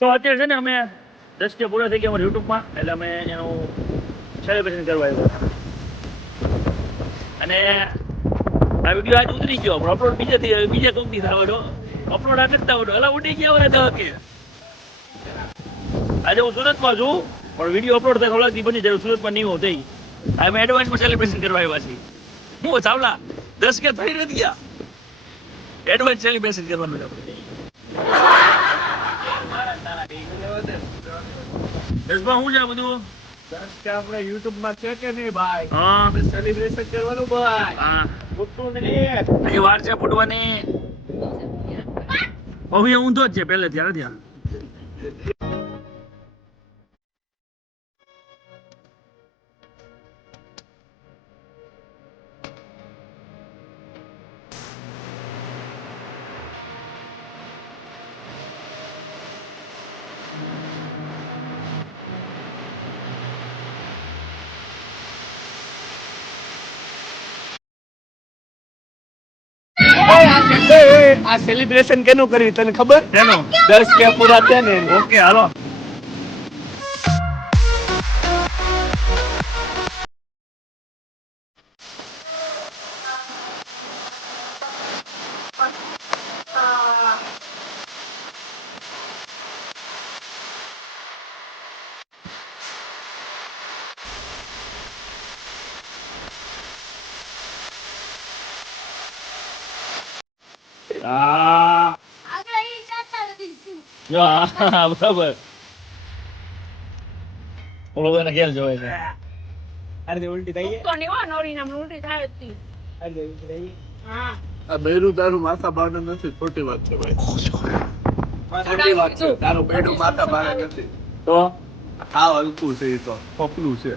તો અત્યારે છે ને અમે દસ પૂરા થઈ ગયા યુટ્યુબમાં, એટલે અમે એનું સેલિબ્રેશન કરવા આવ્યા અને આ વીડિયો આજ ઉતરી ગયો અપલોડ બીજે થી બીજે કંપની થવાનો અપલોડ આ કરતા આવડો હલા ઉડી ગયા હોય તો કે આજે હું સુરતમાં છું, પણ વીડિયો અપલોડ થાય થોડાક દી પછી જ્યારે સુરતમાં નહીં થઈ. અમે એડવાન્સમાં સેલિબ્રેશન કરવા આવ્યા છીએ. હું ચાવલા, દસ કે થઈ નથી ગયા. એડવાન્સ સેલિબ્રેશન કરવાનું આપણે. શું છે બધું? આપણે યુટ્યુબમાં છે કે નહીં ભાઈ? હા. સેલિબ્રેશન કરવાનું ભાઈ. હા. ખોટું નહીં. એ વાર છે ફૂટવાની. હવે ઊંધો જ છે પહેલે ત્યારે ત્યાં. આ સેલિબ્રેશન કેનું કર્યું તને ખબર? દસ કે પૂરા થયા ને ઓકે હાલો. જો બરાબર. ઓલો એને ઘેર જોવે છે. અરે ઉલટી થઈ ગઈ. અરે ઉલટી થઈ ગઈ. આ બૈરું તારું માથા બારે નથી ખોટી વાત છે ભાઈ. ખોટી વાત. છે. તારું બેડું માથા બારે નથી. તો? હાવ હલકું છે એ તો. પપલું છે.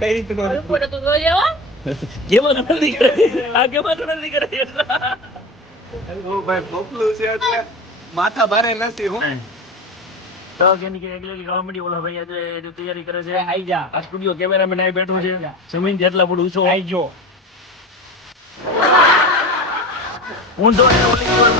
કઈ કેમાં નથી કરે? આ કેમાં નથી કરે? ઓ ભાઈ પપલું છે એટલે માથા ભારે નથી હું. તો કે કે એકલે કોમેડી ઓલા ભાઈ આજે તૈયારી કરે છે. આઈ જા. આ સ્ટુડિયો કેમેરામેન આઈ બેઠો છે. જમીન જેટલા ફૂટ ઊંચો આઈ જો. ઊંધો ઓલી જાવ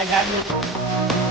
I got you.